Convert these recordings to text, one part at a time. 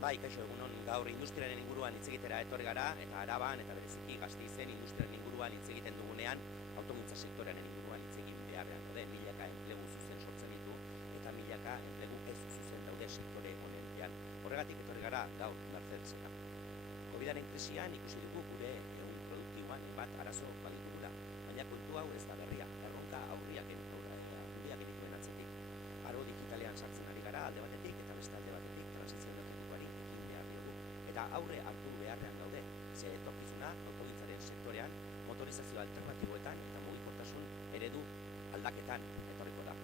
Bai, kaixo, egunon gaur industriaren inguruan hitz egitera etorri gara, eta Araban eta bereziki Gasteizen industriaren inguruan hitz egiten dugunean, autogintza sektorearen inguruan hitz egin beharrean daude, milaka enplegu zuzen sortzen ditu, eta milaka enplegu ez zuzen daude sektore honetan. Horregatik etorri gara gaur Mercedesera. Covidaren krisian ikusi dugu gure ehun produktiboan bat arazo baditugula, baina kontu hau ez da berria, erronka handiak genituen atzetik. Aro digitalean sartzen ari gara alde batetik eta beste alde batetik transizio energetikoari ekin behar diogu. Eta aurre hartu beharrean daude, ze etorkizuna autogintzaren sektorean motorizazio alternatiboetan eta mugikortasun eredu aldaketan etorriko da.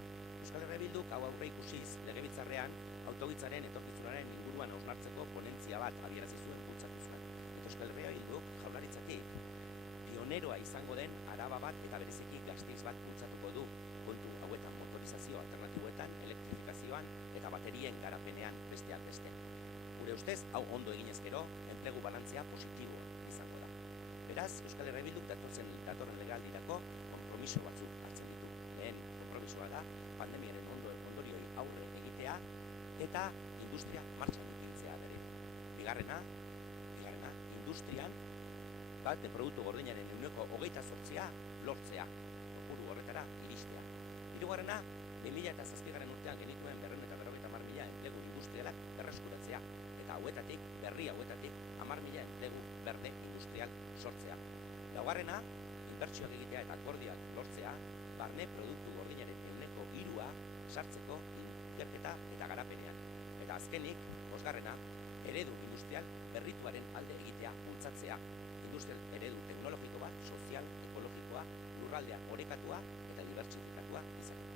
Euskal Herria Bilduk hau aurre ikusiz legebiltzarrean autogintzaren etorkizunaren inguruan hausnartzeko ponentzia bat abiarazi zuen bultzatu zuen. Eta Euskal Herria Bilduk jaurlaritzatik pioneroa izango den Araba bat eta bereziki Gasteiz bat bultzatuko du kontu hauetan motorizazio alternatiboetan, elektrifikazioan eta baterien garapenean besteak beste. Gure ustez, hau ondo eginez gero, enplegu balantzea positiboa izango da. Beraz, Euskal Herria Bilduk datorren legealdirako konpromiso batzuk hartzen ditu. Lehen konpromisoa da, pandemiaren ondorioi aurre egitea eta industria martxan ipintzea bere. Bigarrena, industrian bat produktu gordinaren 28% lortzea, kopuru horretara iristea. Hirugarrena, 2007 urtean genituen 250.000 enplegu industrialak berreskuratzea, eta berri hauetatik 10.000 enplegu berde industrial sortzea. Laugarrena, inbertsioak egitea eta akordioak lortzea, barne produktu gordinaren 3% sartzeko ikerketa eta garapenean. Eta azkenik, bosgarrena, eredu industrial berrituaren alde egitea bultzatzea, industrial eredu teknologiko bat, sozial, ekologikoa, lurraldea orekatua eta dibertsifikatua izan.